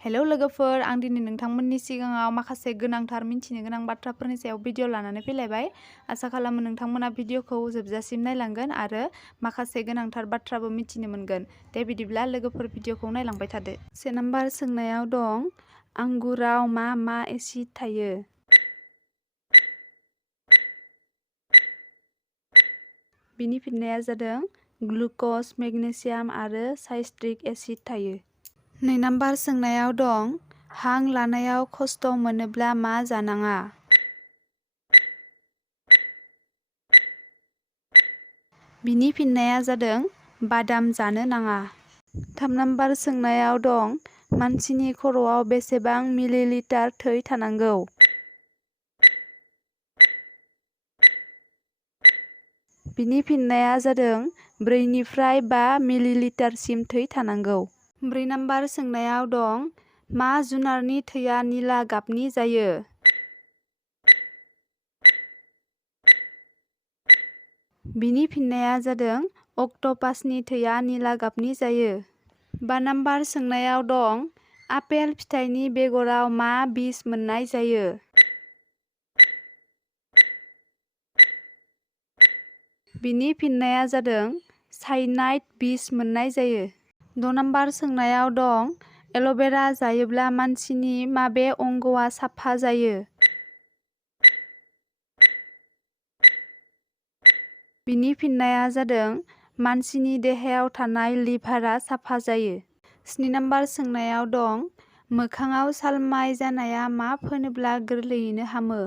Hello लोगोफोर, आं दिनै नोंथांमोननि सिगाङाव माखासे गोनांथार मिन्थिनो गोनां बाथ्राफोरनि सायाव भिडिअ लानानै फैलायबाय। आसा खालामो नोंथांमोना भिडिअखौ जोबजासिम नायलांगोन आरो माखासे गोनांथार बाथ्राबो मिथिनो मोनगोन। दे बिदिब्ला लोगोफोर भिडिअखौ नायलांबाय थादो। 1 नाम्बार सोंनायाव दं, आंगुराव मा मा एसिड थायो? बिनि फिननाया जादों ग्लुक'ज, मेग्नेसियाम आरो साइट्रिक एसिड थायो। 2 नाम्बार सोंनायाव दं, हां लानायाव खस्थ' मोनोब्ला मा जानाङा? बिनि फिननाया जादों बादाम जानो नाङा। 3 नाम्बार सोंनायाव दं, मानसिनि खर'आव बेसेबां मिलिलिटार थै थानांगौ? बिनि फिननाया जादों 4 निफ्राय 5 मिलिलिटारसिम थै थानांगौ। 4 नाम्बार सोंनायाव दं, मा जुनारनि थैया निला गाबनि जायो? बिनि फिननाया जादों अक्ट'पासनि थैया निला गाबनि जायो। 5 नाम्बार सोंनायाव दं, आपेल फिथाइनि बेगराव मा बिस मोननाय जायो? बिनि फिननाया जादों साइनाइड बिस मोननाय जायो। 6 नाम्बार सोंनायाव दं, एल'भेरा जायोब्ला मानसिनि माबे अंगआ साफा जायो? बिनि फिननाया जादों मानसिनि देहायाव थानाय लिभारआ साफा जायो। 7 नाम्बार सोंनायाव दं, मोखाङाव सालमाय जानाया मा फोनोब्ला गोरलैयैनो हामो?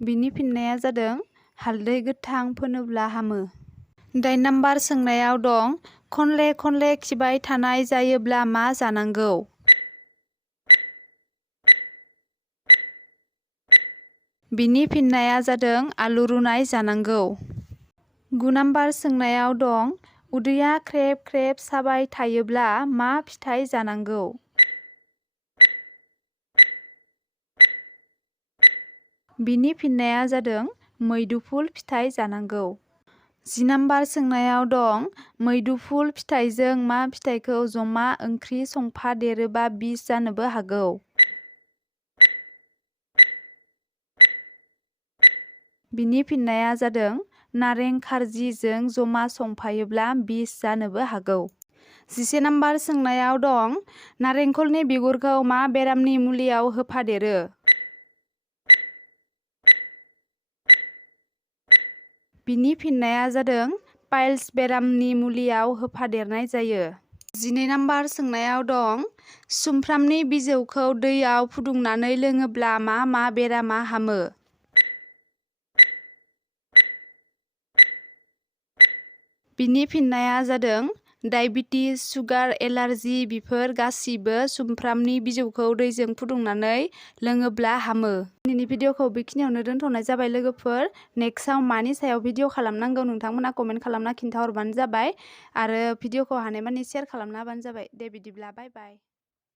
बिनि फिननाया जादों हालदै गोथां फोनोब्ला हामो। 8 नाम्बार सोंनायाव दं, खनले खनले खिबाय थानाय जायोब्ला मा जानांगौ? बिनि फिननाया जादों आलु रुनाय जानांगौ। 9 नाम्बार सोंनायाव दं, उदैया ख्रेब ख्रेब साबाय थायोब्ला मा फिथाइ जानांगौ? बिनि फिननाया जादों मैदुफुल फिथाइ जानांगौ। 10 नाम्बार सोंनायाव दं, मैदुफुल फिथाइजों मा फिथाइखौ जमा ओंख्रि संफादेरोबा बिस जानोबो हागौ? बिनि फिननाया जादों नारें खार्जिजों जमा संफायोब्ला बिस जानोबो हागौ। 11 नाम्बार सोंनायाव दं, नारेंखलनि बिगुरखौ मा बेरामनि मुलियाव होफादेरो? बिनि फिननाया जादों पाइल्स बेरामनि मुलियाव होफादेरनाय जायो। 12 नाम्बार सोंनायाव दं, सुमफ्रामनि बिजौखौ दैयाव फुदुंनानै लोङोब्ला मा मा बेरामा हामो? बिनि फिननाया जादों डायबिटिस, सुगार, एलार्जि बेफोर गासिबो सुमफ्रामनि बिजौखौ दैजों फुदुंनानै लोङोब्ला हामो। दिनैनि भिडिअखौ बेखिनियावनो दोनथ'नाय जाबाय लोगोफोर। नेक्स्टआव मानि सायाव भिडिअ खालामनांगौ नोंथांमोना कमेन्ट खालामना खिन्थाहरबानो जाबाय आरो भिडिअखौ हानायमानि शेयार खालामना होबानो जाबाय। दे बिदिब्ला बाय बाय।